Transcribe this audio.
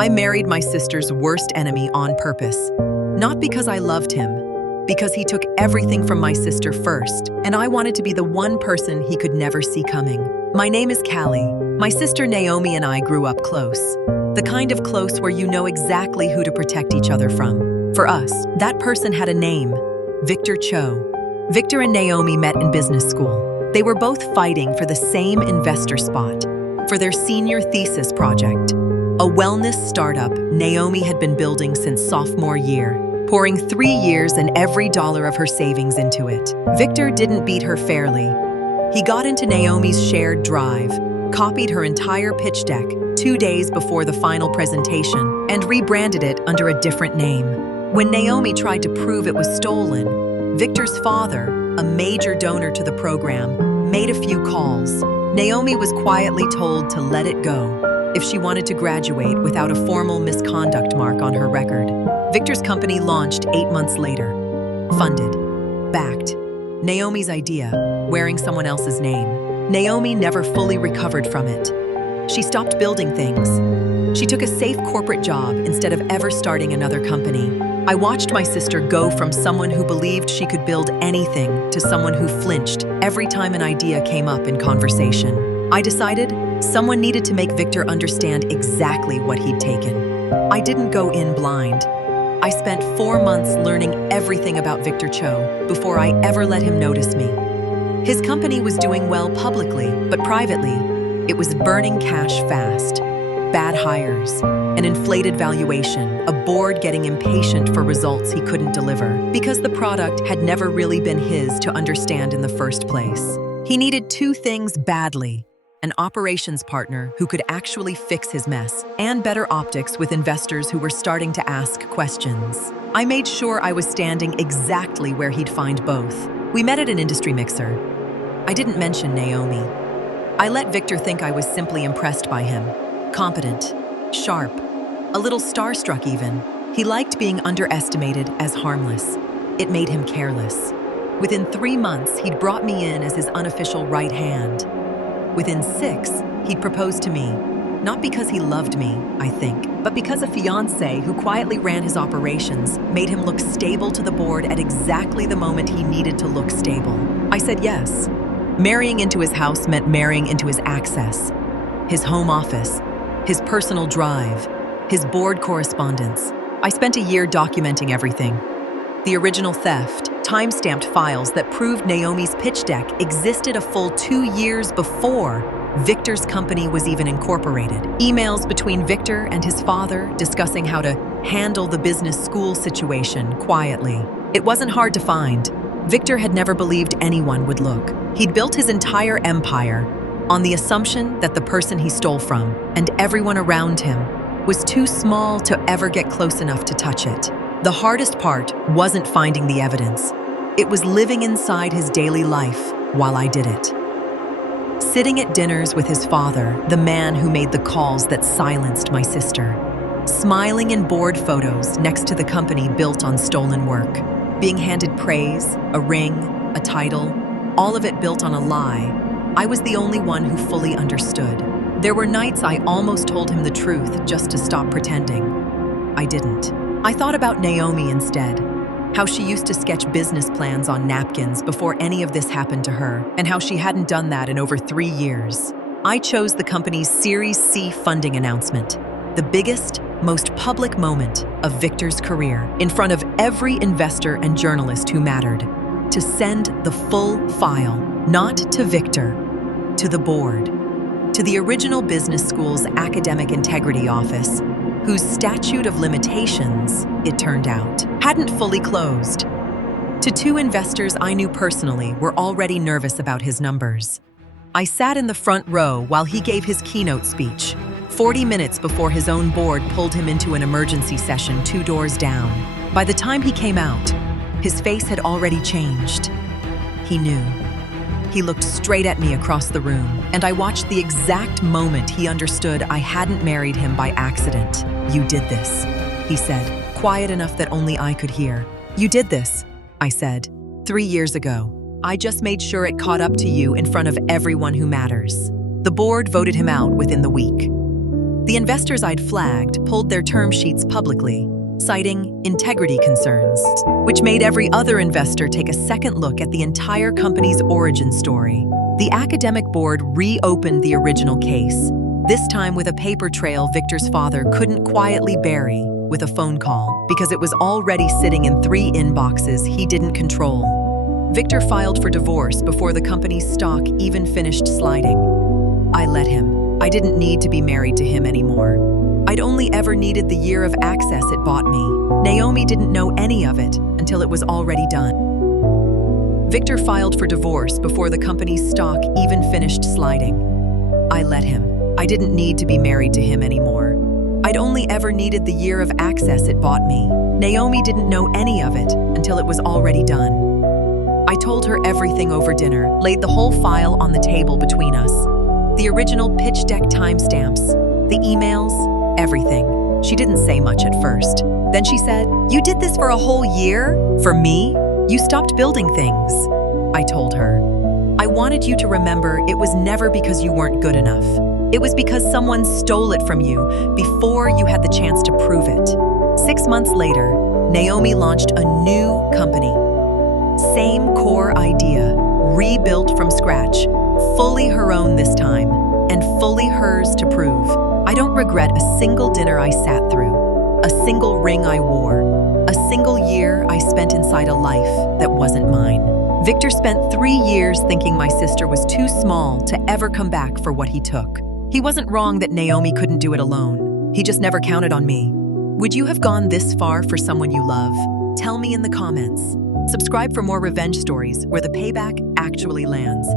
I married my sister's worst enemy on purpose. Not because I loved him, because he took everything from my sister first, and I wanted to be the one person he could never see coming. My name is Callie. My sister Naomi and I grew up close. The kind of close where you know exactly who to protect each other from. For us, that person had a name, Victor Cho. Victor and Naomi met in business school. They were both fighting for the same investor spot, for their senior thesis project. A wellness startup Naomi had been building since sophomore year, pouring 3 years and every dollar of her savings into it. Victor didn't beat her fairly. He got into Naomi's shared drive, copied her entire pitch deck 2 days before the final presentation, and rebranded it under a different name. When Naomi tried to prove it was stolen, Victor's father, a major donor to the program, made a few calls. Naomi was quietly told to let it go if she wanted to graduate without a formal misconduct mark on her record. Victor's company launched 8 months later. Funded. Backed. Naomi's idea, wearing someone else's name. Naomi never fully recovered from it. She stopped building things. She took a safe corporate job instead of ever starting another company. I watched my sister go from someone who believed she could build anything to someone who flinched every time an idea came up in conversation. I decided someone needed to make Victor understand exactly what he'd taken. I didn't go in blind. I spent 4 months learning everything about Victor Cho before I ever let him notice me. His company was doing well publicly, but privately, it was burning cash fast. Bad hires, an inflated valuation, a board getting impatient for results he couldn't deliver because the product had never really been his to understand in the first place. He needed 2 things badly: an operations partner who could actually fix his mess, and better optics with investors who were starting to ask questions. I made sure I was standing exactly where he'd find both. We met at an industry mixer. I didn't mention Naomi. I let Victor think I was simply impressed by him. Competent, sharp, a little starstruck even. He liked being underestimated as harmless. It made him careless. Within 3 months, he'd brought me in as his unofficial right hand. Within 6, he'd proposed to me, not because he loved me, I think, but because a fiancé who quietly ran his operations made him look stable to the board at exactly the moment he needed to look stable. I said yes. Marrying into his house meant marrying into his access, his home office, his personal drive, his board correspondence. I spent a year documenting everything. The original theft, time-stamped files that proved Naomi's pitch deck existed a full 2 years before Victor's company was even incorporated. Emails between Victor and his father discussing how to handle the business school situation quietly. It wasn't hard to find. Victor had never believed anyone would look. He'd built his entire empire on the assumption that the person he stole from, and everyone around him, was too small to ever get close enough to touch it. The hardest part wasn't finding the evidence. It was living inside his daily life while I did it. Sitting at dinners with his father, the man who made the calls that silenced my sister. Smiling in board photos next to the company built on stolen work. Being handed praise, a ring, a title, all of it built on a lie. I was the only one who fully understood. There were nights I almost told him the truth just to stop pretending. I didn't. I thought about Naomi instead, how she used to sketch business plans on napkins before any of this happened to her, and how she hadn't done that in over 3 years. I chose the company's Series C funding announcement, the biggest, most public moment of Victor's career, in front of every investor and journalist who mattered, to send the full file, not to Victor, to the board, to the original business school's academic integrity office, whose statute of limitations, it turned out, hadn't fully closed. To 2 investors I knew personally were already nervous about his numbers. I sat in the front row while he gave his keynote speech, 40 minutes before his own board pulled him into an emergency session 2 doors down. By the time he came out, his face had already changed. He knew. He looked straight at me across the room, and I watched the exact moment he understood I hadn't married him by accident. "You did this," he said, quiet enough that only I could hear. "You did this," I said, 3 years ago. "I just made sure it caught up to you in front of everyone who matters." The board voted him out within the week. The investors I'd flagged pulled their term sheets publicly, citing integrity concerns, which made every other investor take a second look at the entire company's origin story. The academic board reopened the original case, this time with a paper trail Victor's father couldn't quietly bury with a phone call because it was already sitting in 3 inboxes he didn't control. Victor filed for divorce before the company's stock even finished sliding. I let him. I didn't need to be married to him anymore. I'd only ever needed the year of access it bought me. Naomi didn't know any of it until it was already done. Victor filed for divorce before the company's stock even finished sliding. I let him. I didn't need to be married to him anymore. I'd only ever needed the year of access it bought me. Naomi didn't know any of it until it was already done. I told her everything over dinner, laid the whole file on the table between us. The original pitch deck timestamps, the emails, everything. She didn't say much at first. Then she said, "You did this for a whole year? For me? You stopped building things." I told her, "I wanted you to remember it was never because you weren't good enough. It was because someone stole it from you before you had the chance to prove it." 6 months later, Naomi launched a new company. Same core idea, rebuilt from scratch, fully her own this time, and fully hers to prove. I don't regret a single dinner I sat through, a single ring I wore, a single year I spent inside a life that wasn't mine. Victor spent 3 years thinking my sister was too small to ever come back for what he took. He wasn't wrong that Naomi couldn't do it alone. He just never counted on me. Would you have gone this far for someone you love? Tell me in the comments. Subscribe for more revenge stories where the payback actually lands.